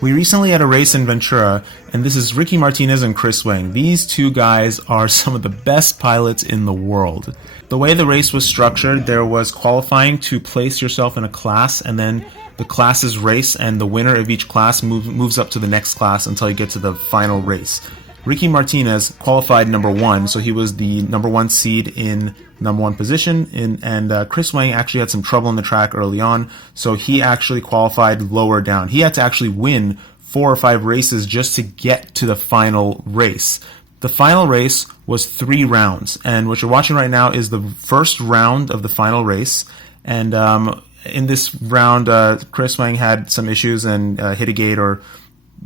We recently had a race in Ventura, and this is Ricky Martinez and Chris Wang. These two guys are some of the best pilots in the world. The way the race was structured, there was qualifying to place yourself in a class, and then the classes race, and the winner of each class moves up to the next class until you get to the final race. Ricky Martinez qualified number 1, so he was the number 1 seed in number 1 position, and Chris Wang actually had some trouble on the track early on, so he actually qualified lower down. He had to actually win 4 or 5 races just to get to the final race. The final race was 3 rounds, and what you're watching right now is the first round of the final race, and in this round, Chris Wang had some issues and hit a gate or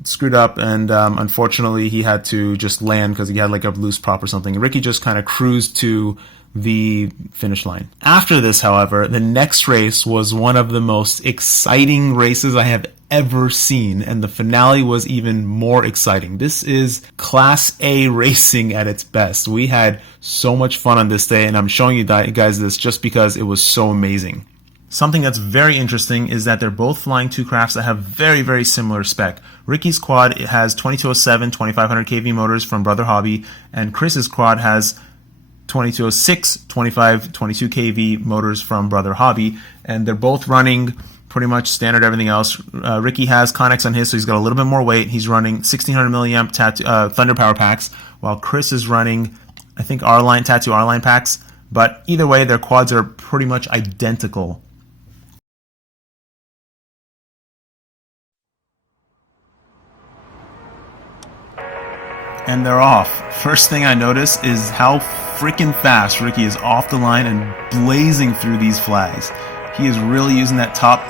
screwed up, and unfortunately he had to just land because he had like a loose prop or something. Ricky just kind of cruised to the finish line. After this, however, the next race was one of the most exciting races I have ever seen, and the finale was even more exciting. This is Class A racing at its best. We had so much fun on this day, and I'm showing you guys this just because it was so amazing. Something that's very interesting is that they're both flying two crafts that have very, very similar spec. Ricky's quad has 2207 2500 kV motors from Brother Hobby, and Chris's quad has 2206 2522 kV motors from Brother Hobby, and they're both running pretty much standard everything else. Ricky has Connex on his, so he's got a little bit more weight. He's running 1600 milliamp Thunder Power packs, while Chris is running, I think, Tattoo R-Line packs. But either way, their quads are pretty much identical. And they're off. First thing I notice is how freaking fast Ricky is off the line and blazing through these flags. He is really using that top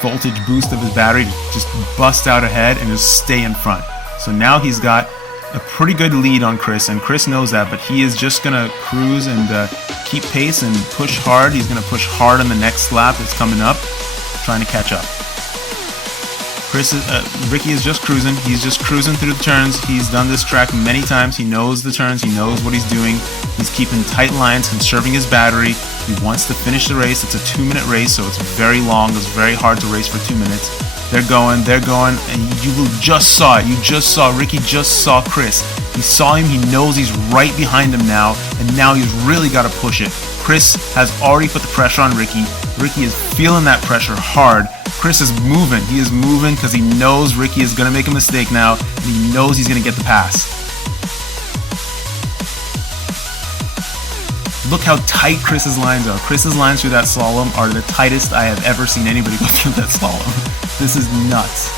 voltage boost of his battery to just bust out ahead and just stay in front. So now he's got a pretty good lead on Chris, and Chris knows that, but he is just gonna cruise and keep pace and push hard. He's gonna push hard on the next lap that's coming up, trying to catch up. Ricky is just cruising. He's just cruising through the turns. He's done this track many times. He knows the turns. He knows what he's doing. He's keeping tight lines, conserving his battery. He wants to finish the race. It's a 2-minute race, so it's very long. It's very hard to race for 2 minutes. They're going, and you just saw it. You just saw, Ricky just saw Chris. He saw him. He knows he's right behind him now, and now he's really got to push it. Chris has already put the pressure on Ricky. Ricky is feeling that pressure hard. Chris is moving. He is moving because he knows Ricky is going to make a mistake now, and he knows he's going to get the pass. Look how tight Chris's lines are. Chris's lines through that slalom are the tightest I have ever seen anybody go through that slalom. This is nuts.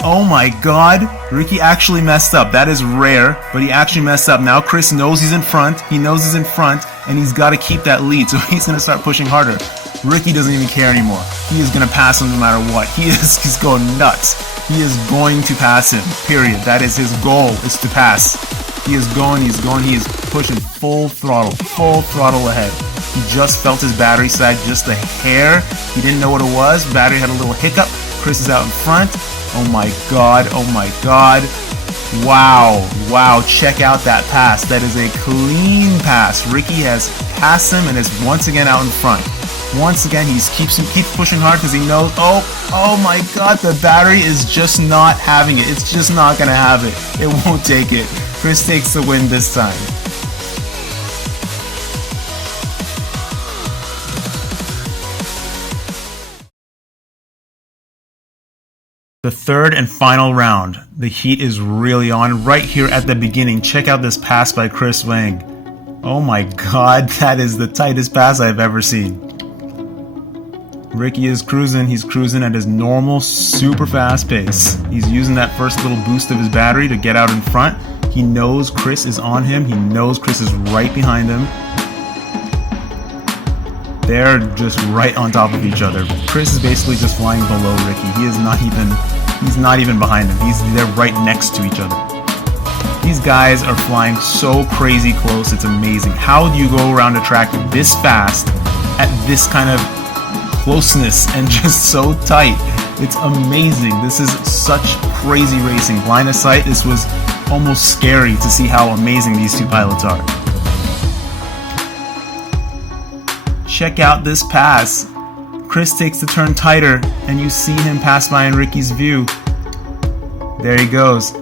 Oh my god, Ricky actually messed up. That is rare, but he actually messed up. Now Chris knows he's in front. He knows he's in front, and he's got to keep that lead, so he's going to start pushing harder. Ricky doesn't even care anymore. He is going to pass him no matter what. He's going nuts. He is going to pass him, period. That is his goal, is to pass. He is going, he is pushing full throttle ahead. He just felt his battery side just a hair. He didn't know what it was. Battery had a little hiccup. Chris is out in front. Oh my god, oh my god. Wow, check out that pass. That is a clean pass. Ricky has passed him and is once again out in front. Once again, he keeps pushing hard because he knows, oh my god, the battery is just not having it. It's just not going to have it. It won't take it. Chris takes the win this time. The third and final round. The heat is really on right here at the beginning. Check out this pass by Chris Wang. Oh my god, that is the tightest pass I've ever seen. Ricky is cruising. He's cruising at his normal, super fast pace. He's using that first little boost of his battery to get out in front. He knows Chris is on him. He knows Chris is right behind him. They're just right on top of each other. Chris is basically just flying below Ricky. He's not even behind him. They're right next to each other. These guys are flying so crazy close. It's amazing. How do you go around a track this fast at this kind of closeness and just so tight? It's amazing. This is such crazy racing. Line of sight, this was almost scary to see how amazing these two pilots are. Check out this pass. Chris takes the turn tighter, and you see him pass by in Ricky's view. There he goes.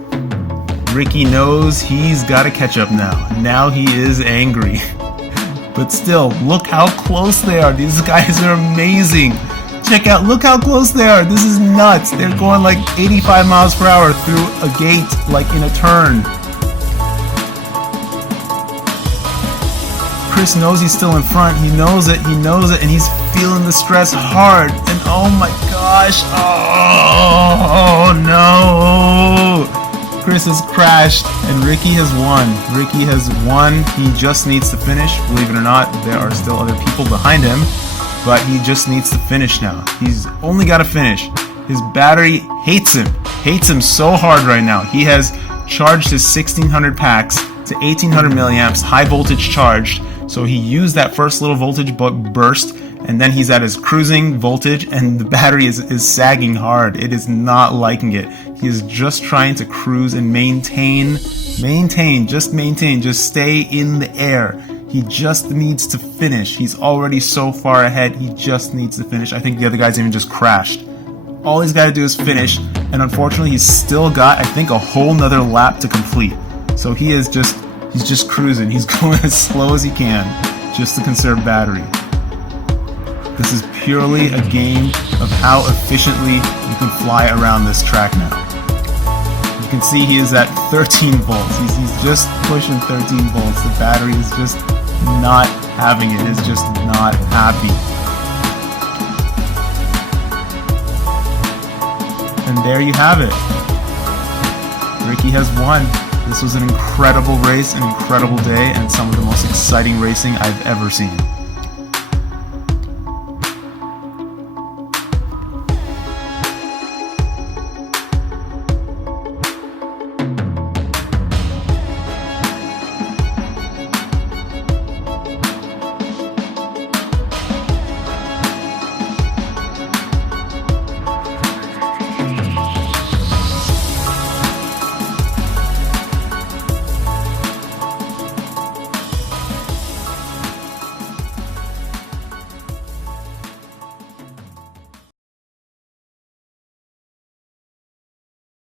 Ricky knows he's got to catch up now. Now he is angry. But still, look how close they are. These guys are amazing. Check out, look how close they are. This is nuts. They're going like 85 miles per hour through a gate, like in a turn. Chris knows he's still in front. He knows it, and he's feeling the stress hard. And oh my gosh, oh no! Chris has crashed, and Ricky has won. Ricky has won. He just needs to finish. Believe it or not, there are still other people behind him, but he just needs to finish now. He's only got to finish. His battery hates him so hard right now. He has charged his 1600 packs to 1800 milliamps, high voltage charged. So he used that first little voltage burst, and then he's at his cruising voltage, and the battery is sagging hard. It is not liking it. He is just trying to cruise and maintain, just stay in the air. He just needs to finish. He's already so far ahead, he just needs to finish. I think the other guys even just crashed. All he's got to do is finish, and unfortunately he's still got, I think, a whole nother lap to complete. So he's just cruising. He's going as slow as he can just to conserve battery. This is purely a game of how efficiently you can fly around this track now. You can see he is at 13 volts. He's just pushing 13 volts. The battery is just not having it. It's just not happy. And there you have it. Ricky has won. This was an incredible race, an incredible day, and some of the most exciting racing I've ever seen.